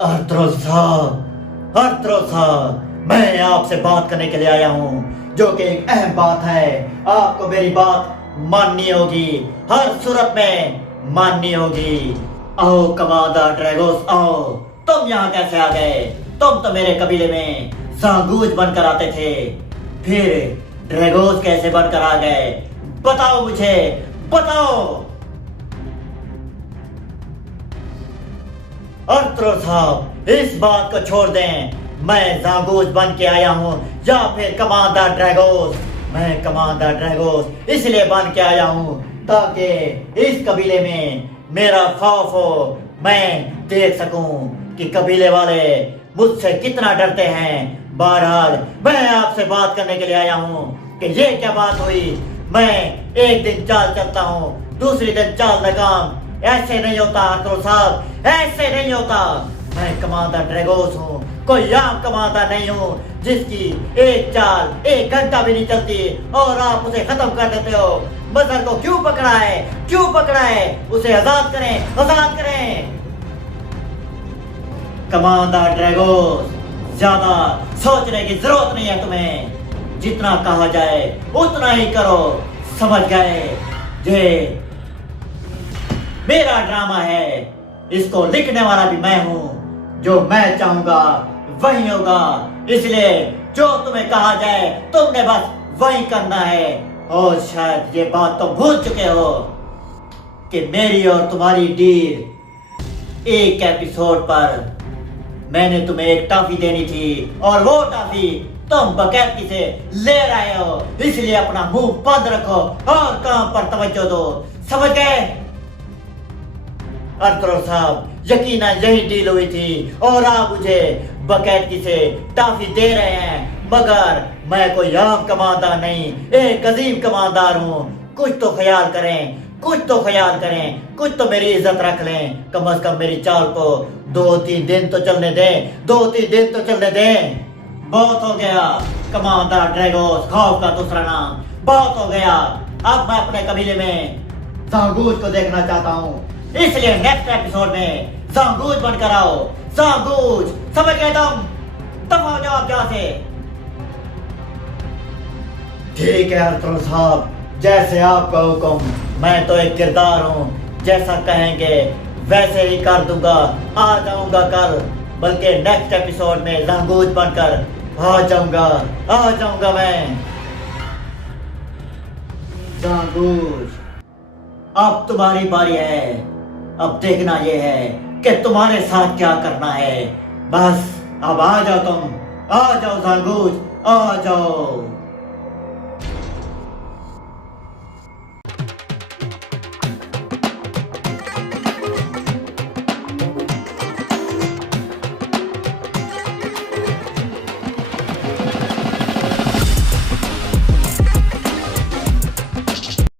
अर्थरों साहब, अर्थरों साहब, मैं आपसे बात करने के लिए आया हूँ, जो कि एक अहम बात है। आपको मेरी बात माननी होगी, हर सूरत में माननी होगी। आओ कमांडर ड्रैगोस, आओ। तुम यहाँ कैसे आ गए? तुम तो मेरे कबीले में सांगूज बनकर आते थे, फिर ड्रैगोस कैसे बनकर आ गए? बताओ मुझे, बताओ। अर्थरो साहब, इस बात को छोड़ दें, मैं जागूज बन के आया हूँ या फिर कमांडर ड्रैगोस। मैं कमांडर ड्रैगोस इसलिए बन के आया हूँ ताकि इस कबीले में मेरा खौफ हो। मैं देख सकूं कि कबीले वाले मुझसे कितना डरते हैं। बहरहाल मैं आपसे बात करने के लिए आया हूँ कि ये क्या बात हुई। मैं एक दिन चाल चलता हूँ, दूसरी दिन चाल लगाम। ऐसे नहीं होता अर्थरो साहब, ऐसे नहीं होता। मैं कमांडर ड्रैगोस हूँ, कोई आम कमांडर नहीं हूँ जिसकी एक चाल एक घंटा भी नहीं चलती और आप उसे खत्म कर देते हो। मजहर को क्यों पकड़ा है, क्यों पकड़ा है? उसे आजाद करें, आजाद करें। कमांडर ड्रैगोस, ज्यादा सोचने की जरूरत नहीं है तुम्हें। जितना कहा जाए उतना ही करो, समझ गए? ये मेरा ड्रामा है, इसको लिखने वाला भी मैं हूँ। जो मैं चाहूंगा वही होगा, इसलिए जो तुम्हें कहा जाए तुमने बस वही करना है। और शायद ये बात तुम भूल चुके हो कि मेरी और तुम्हारी डील, एक एपिसोड पर मैंने तुम्हें एक टॉफी देनी थी और वो टॉफी तुम बकैती से ले रहे हो। इसलिए अपना मुंह बंद रखो और काम पर तवज्जो दो, समझ गए? अर्थरो साहब, यकीनन यही डील हुई थी और आप मुझे बकैती से टॉफी दे रहे हैं। मगर मैं कोई आम कमांडर नहीं, एक अजीम कमांडर हूँ। कुछ तो ख्याल करें, कुछ तो ख्याल करें, कुछ तो मेरी इज्जत रख लें। कम से कम मेरी चाल को 2-3 दिन तो चलने दें, 2-3 दिन तो चलने दें। बहुत हो गया कमांडर ड्रैगोस, खौफ का दूसरा नाम। बहुत हो गया। अब मैं अपने कबीले में सांगूज को देखना चाहता हूँ, इसलिए नेक्स्ट एपिसोड में सांगूज बनकर आओ। सांगूज, समझ गए तुम? तब हो जाओ आप यहाँ से। ठीक है अर्थरो साहब, जैसे आपका हुक्म। मैं तो एक किरदार हूँ, जैसा कहेंगे वैसे ही कर दूंगा। आ जाऊंगा कल, बल्कि नेक्स्ट एपिसोड में सांगूज बनकर आ जाऊंगा मैं। सांगूज, अब तुम्हारी बारी है। अब देखना यह है कि तुम्हारे साथ क्या करना है। बस अब आ जाओ तुम, आ जाओ सांगूज, आ जाओ।